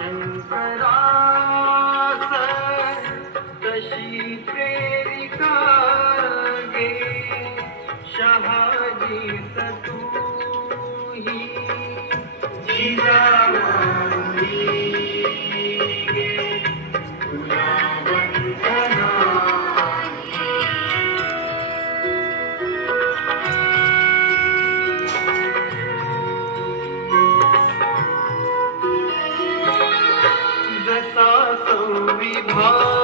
शंकरास तशी प्रेरिका गे शहाजी सतूही जिजामाई गे तुला वंदना जसा संविभागी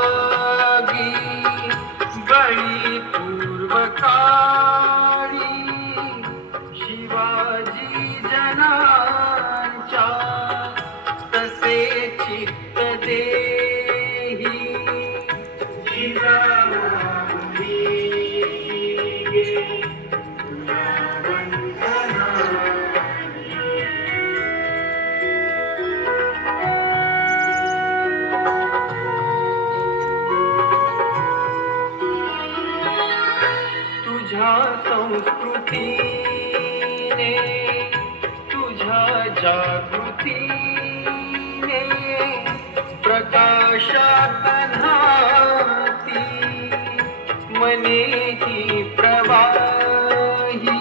बळी पूर्वकाळी शिवाजी जनांच्या तसे चित्त देही जिजामाई गे तुला वंदना तुझ्या संस्कृतीने तुझ्या जागृतीने प्रकाशात न्हाती मनेही प्रवाही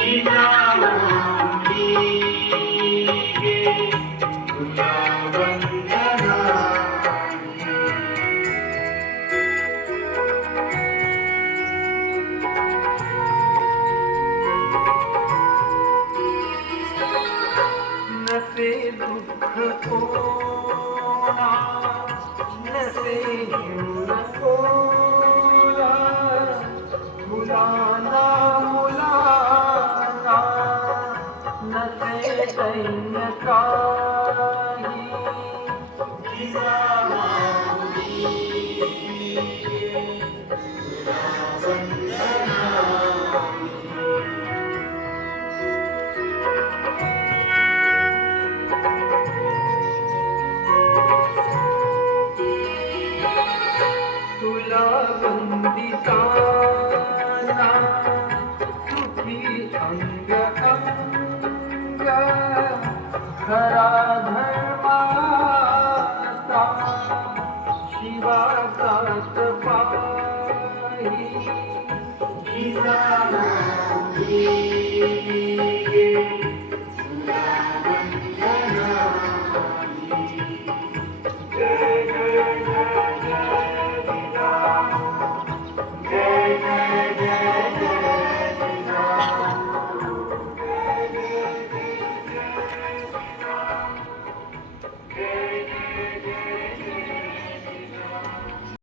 जिजामाई गे तुला वंदना नसे दुःख कोणा नसे घेऊन कोणा मुलांना मुलांना नसे सैन्य काही जिजामाई गे तुला वंदना तुला वंदिताना सुखी अंग अंग खरा धर्माचा शिवाचाच पाही जिजामाई